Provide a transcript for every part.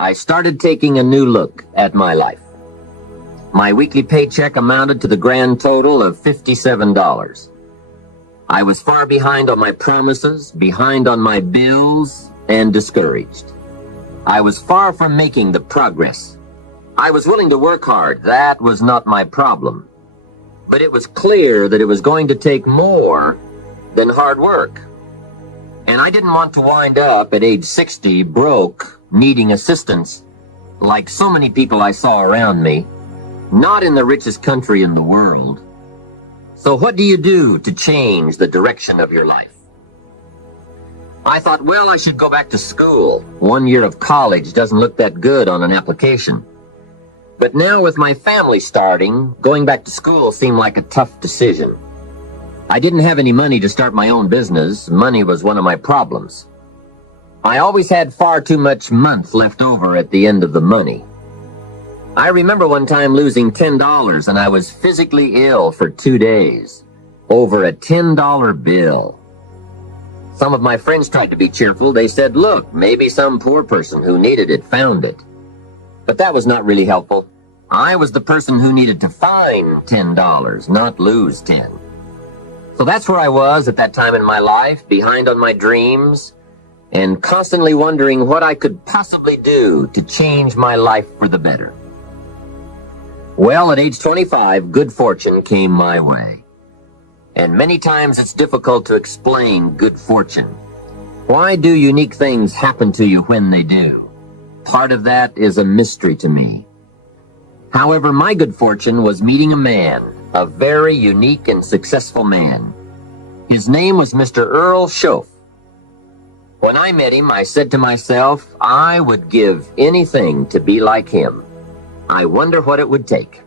I started taking a new look at my life. My weekly paycheck amounted to the grand total of $57. I was far behind on my promises, behind on my bills, and discouraged. I was far from making the progress. I was willing to work hard. That was not my problem. But it was clear that it was going to take more than hard work. And I didn't want to wind up at age 60 broke, needing assistance, like so many people I saw around me, not in the richest country in the world. So what do you do to change the direction of your life? I thought, well, I should go back to school. 1 year of college doesn't look that good on an application. But now with my family starting, going back to school seemed like a tough decision. I didn't have any money to start my own business. Money was one of my problems. I always had far too much month left over at the end of the money. I remember one time losing $10 and I was physically ill for 2 days over a $10 bill. Some of my friends tried to be cheerful. They said, look, maybe some poor person who needed it found it. But that was not really helpful. I was the person who needed to find $10, not lose 10. So that's where I was at that time in my life, behind on my dreams, and constantly wondering what I could possibly do to change my life for the better. Well, at age 25, good fortune came my way. And many times it's difficult to explain good fortune. Why do unique things happen to you when they do? Part of that is a mystery to me. However, my good fortune was meeting a man, a very unique and successful man. His name was Mr. Earl Schoaf. When I met him, I said to myself, I would give anything to be like him. I wonder what it would take.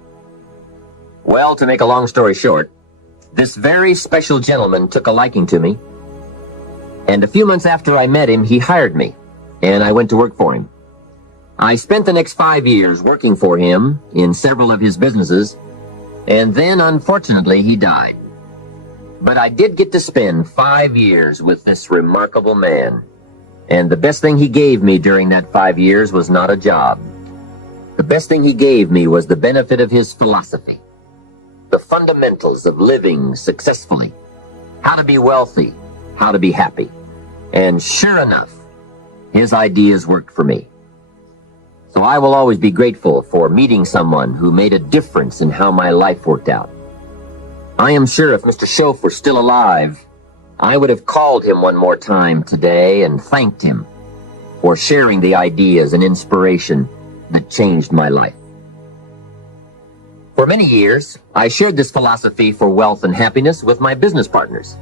Well, to make a long story short, this very special gentleman took a liking to me, and a few months after I met him, he hired me, and I went to work for him. I spent the next 5 years working for him in several of his businesses, and then, unfortunately, he died. But I did get to spend 5 years with this remarkable man, and the best thing he gave me during that 5 years was not a job. The best thing he gave me was the benefit of his philosophy, the fundamentals of living successfully, how to be wealthy, how to be happy. And sure enough, his ideas worked for me. So I will always be grateful for meeting someone who made a difference in how my life worked out. I am sure if Mr. Schoaf were still alive, I would have called him one more time today and thanked him for sharing the ideas and inspiration that changed my life. For many years, I shared this philosophy for wealth and happiness with my business partners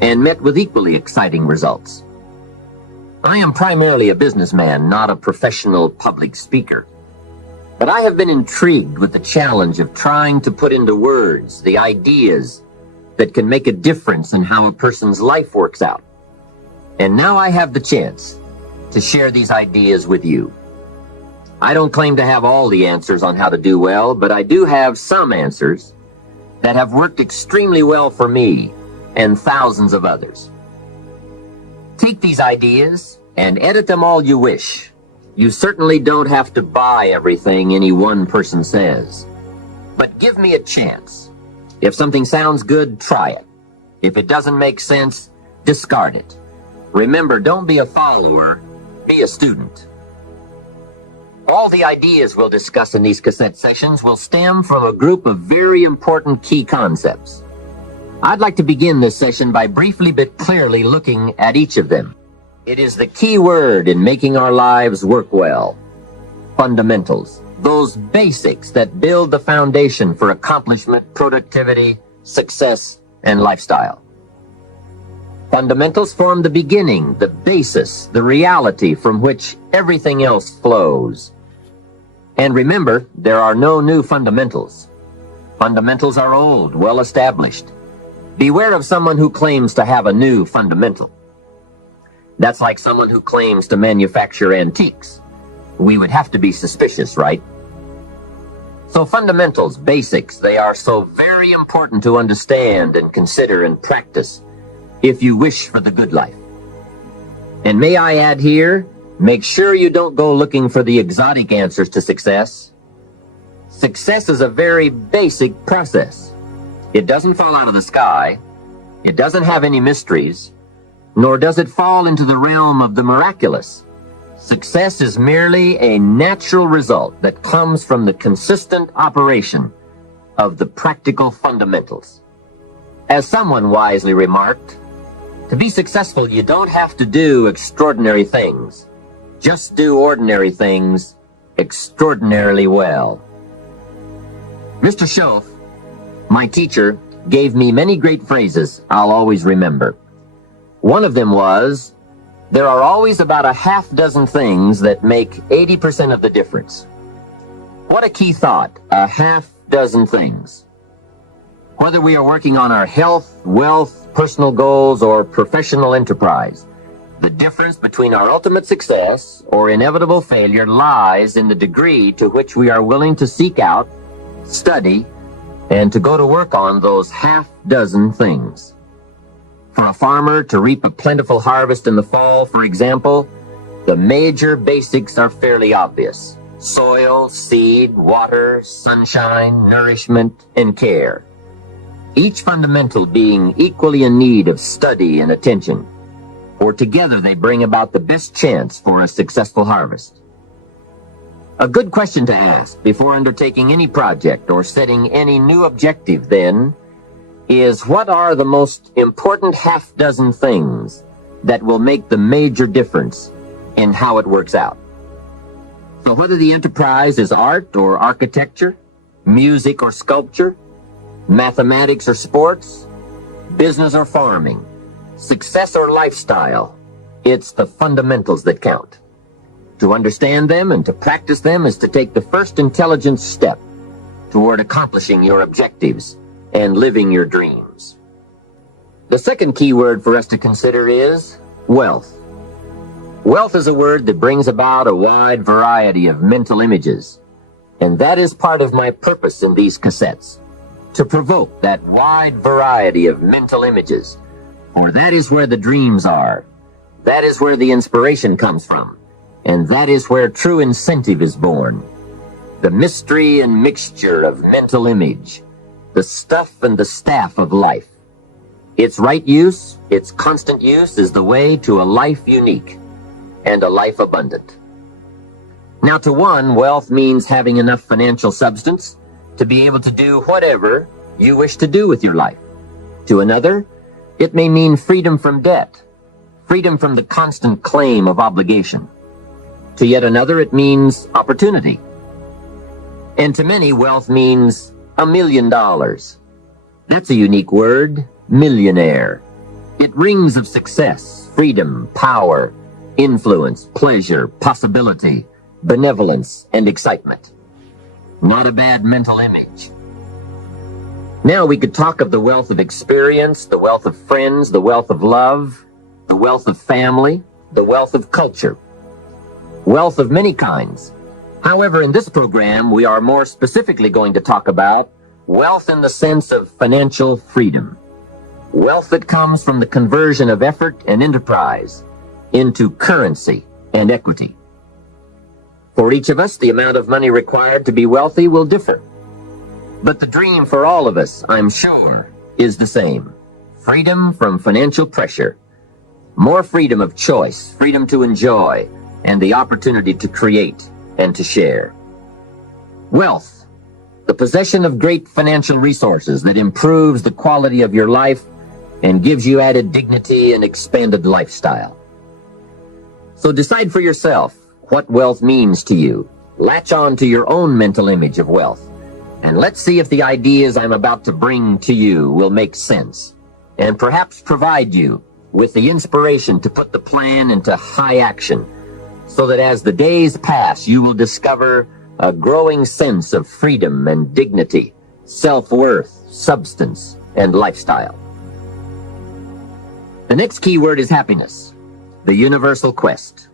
and met with equally exciting results. I am primarily a businessman, not a professional public speaker. But I have been intrigued with the challenge of trying to put into words the ideas that can make a difference in how a person's life works out. And now I have the chance to share these ideas with you. I don't claim to have all the answers on how to do well, but I do have some answers that have worked extremely well for me and thousands of others. Take these ideas and edit them all you wish. You certainly don't have to buy everything any one person says. But give me a chance. If something sounds good, try it. If it doesn't make sense, discard it. Remember, don't be a follower, be a student. All the ideas we'll discuss in these cassette sessions will stem from a group of very important key concepts. I'd like to begin this session by briefly but clearly looking at each of them. It is the key word in making our lives work well. Fundamentals. Those basics that build the foundation for accomplishment, productivity, success, and lifestyle. Fundamentals form the beginning, the basis, the reality from which everything else flows. And remember, there are no new fundamentals. Fundamentals are old, well established. Beware of someone who claims to have a new fundamental. That's like someone who claims to manufacture antiques. We would have to be suspicious, right? So fundamentals, basics, they are so very important to understand and consider and practice if you wish for the good life. And may I add here, Make sure you don't go looking for the exotic answers to success. Success is a very basic process. It doesn't fall out of the sky. It doesn't have any mysteries, nor does it fall into the realm of the miraculous. Success is merely a natural result that comes from the consistent operation of the practical fundamentals. As someone wisely remarked, to be successful, you don't have to do extraordinary things. Just do ordinary things extraordinarily well. Mr. Schoaf, my teacher, gave me many great phrases I'll always remember. One of them was, there are always about a half dozen things that make 80% of the difference. What a key thought, a half dozen things. Whether we are working on our health, wealth, personal goals, or professional enterprise, the difference between our ultimate success or inevitable failure lies in the degree to which we are willing to seek out, study, and to go to work on those half dozen things. For a farmer to reap a plentiful harvest in the fall, for example, the major basics are fairly obvious. Soil, seed, water, sunshine, nourishment, and care. Each fundamental being equally in need of study and attention, for together they bring about the best chance for a successful harvest. A good question to ask before undertaking any project or setting any new objective, then, is what are the most important half dozen things that will make the major difference in how it works out? So whether the enterprise is art or architecture, music or sculpture, mathematics or sports, business or farming, success or lifestyle, it's the fundamentals that count. To understand them and to practice them is to take the first intelligent step toward accomplishing your objectives and living your dreams. The second key word for us to consider is wealth. Wealth is a word that brings about a wide variety of mental images, and that is part of my purpose in these cassettes, to provoke that wide variety of mental images, for that is where the dreams are, that is where the inspiration comes from, and that is where true incentive is born. The mystery and mixture of mental image, the stuff and the staff of life. Its right use, its constant use, is the way to a life unique and a life abundant. Now, to one, wealth means having enough financial substance to be able to do whatever you wish to do with your life. To another, it may mean freedom from debt, freedom from the constant claim of obligation. To yet another, it means opportunity. And to many, wealth means $1 million. That's a unique word, millionaire. It rings of success, freedom, power, influence, pleasure, possibility, benevolence, and excitement. Not a bad mental image. Now we could talk of the wealth of experience, the wealth of friends, the wealth of love, the wealth of family, the wealth of culture. Wealth of many kinds. However, in this program, we are more specifically going to talk about wealth in the sense of financial freedom. Wealth that comes from the conversion of effort and enterprise into currency and equity. For each of us, the amount of money required to be wealthy will differ. But the dream for all of us, I'm sure, is the same. Freedom from financial pressure. More freedom of choice, freedom to enjoy, and the opportunity to create and to share. Wealth, the possession of great financial resources that improves the quality of your life and gives you added dignity and expanded lifestyle. So decide for yourself what wealth means to you. Latch on to your own mental image of wealth, and let's see if the ideas I'm about to bring to you will make sense and perhaps provide you with the inspiration to put the plan into high action, so that as the days pass, you will discover a growing sense of freedom and dignity, self-worth, substance, and lifestyle. The next key word is happiness, the universal quest.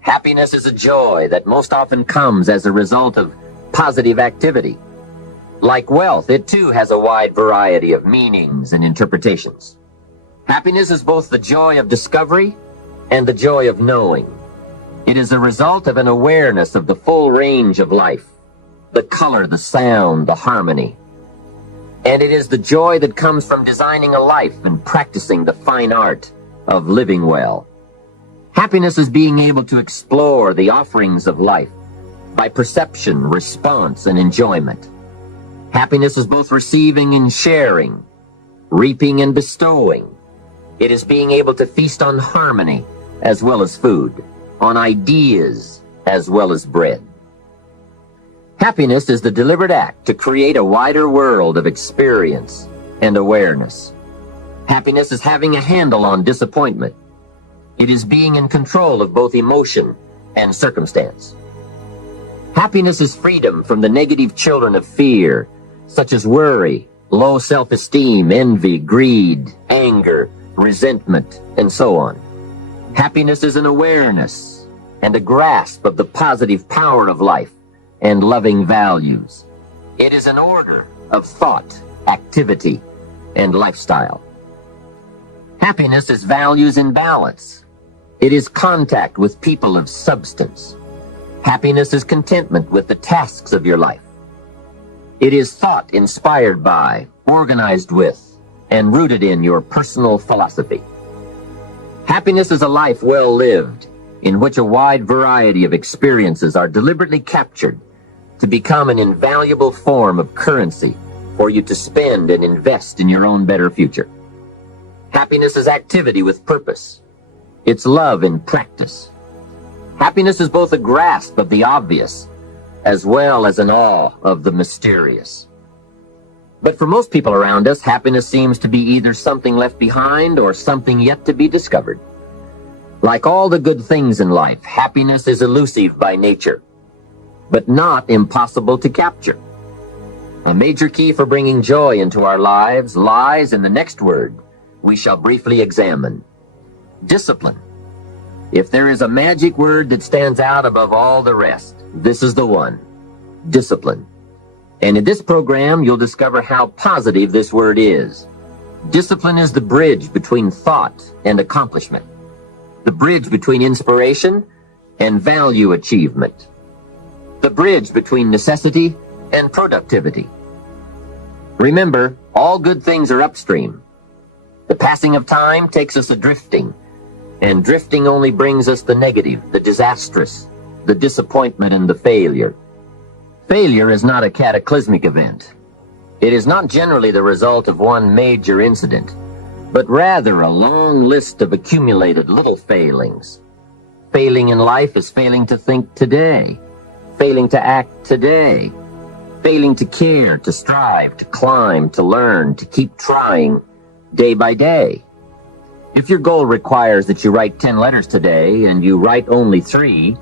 Happiness is a joy that most often comes as a result of positive activity. Like wealth, it too has a wide variety of meanings and interpretations. Happiness is both the joy of discovery and the joy of knowing. It is a result of an awareness of the full range of life, the color, the sound, the harmony. And it is the joy that comes from designing a life and practicing the fine art of living well. Happiness is being able to explore the offerings of life by perception, response, and enjoyment. Happiness is both receiving and sharing, reaping and bestowing. It is being able to feast on harmony as well as food, on ideas as well as bread. Happiness is the deliberate act to create a wider world of experience and awareness. Happiness is having a handle on disappointment. It is being in control of both emotion and circumstance. Happiness is freedom from the negative children of fear, such as worry, low self-esteem, envy, greed, anger, resentment, and so on. Happiness is an awareness and a grasp of the positive power of life and loving values. It is an order of thought, activity, and lifestyle. Happiness is values in balance. It is contact with people of substance. Happiness is contentment with the tasks of your life. It is thought inspired by, organized with, and rooted in your personal philosophy. Happiness is a life well lived, in which a wide variety of experiences are deliberately captured to become an invaluable form of currency for you to spend and invest in your own better future. Happiness is activity with purpose. It's love in practice. Happiness is both a grasp of the obvious as well as an awe of the mysterious. But for most people around us, happiness seems to be either something left behind or something yet to be discovered. Like all the good things in life, happiness is elusive by nature, but not impossible to capture. A major key for bringing joy into our lives lies in the next word we shall briefly examine: discipline. If there is a magic word that stands out above all the rest, this is the one: discipline. And in this program, you'll discover how positive this word is. Discipline is the bridge between thought and accomplishment, the bridge between inspiration and value achievement, the bridge between necessity and productivity. Remember, all good things are upstream. The passing of time takes us adrifting, and drifting only brings us the negative, the disastrous, the disappointment, and the failure. Failure is not a cataclysmic event. It is not generally the result of one major incident, but rather a long list of accumulated little failings. Failing in life is failing to think today, failing to act today, failing to care, to strive, to climb, to learn, to keep trying day by day. If your goal requires that you write 10 letters today and you write only 3,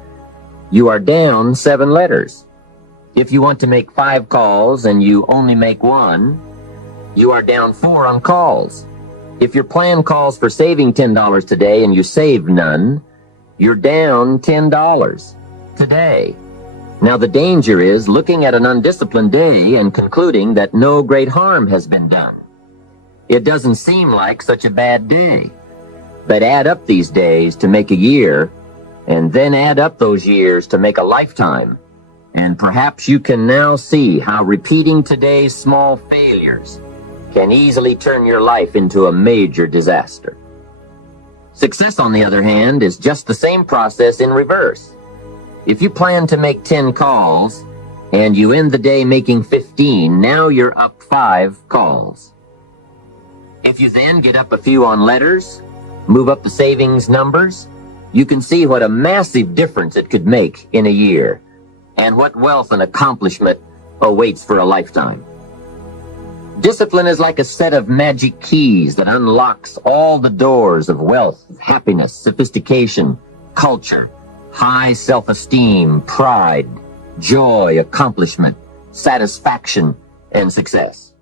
you are down 7 letters. If you want to make 5 calls and you only make 1, you are down 4 on calls. If your plan calls for saving $10 today and you save none, you're down $10 today. Now the danger is looking at an undisciplined day and concluding that no great harm has been done. It doesn't seem like such a bad day. But add up these days to make a year, and then add up those years to make a lifetime. And perhaps you can now see how repeating today's small failures can easily turn your life into a major disaster. Success, on the other hand, is just the same process in reverse. If you plan to make 10 calls and you end the day making 15, now you're up 5 calls. If you then get up a few on letters, move up the savings numbers, you can see what a massive difference it could make in a year, and what wealth and accomplishment awaits for a lifetime. Discipline is like a set of magic keys that unlocks all the doors of wealth, happiness, sophistication, culture, high self-esteem, pride, joy, accomplishment, satisfaction, and success.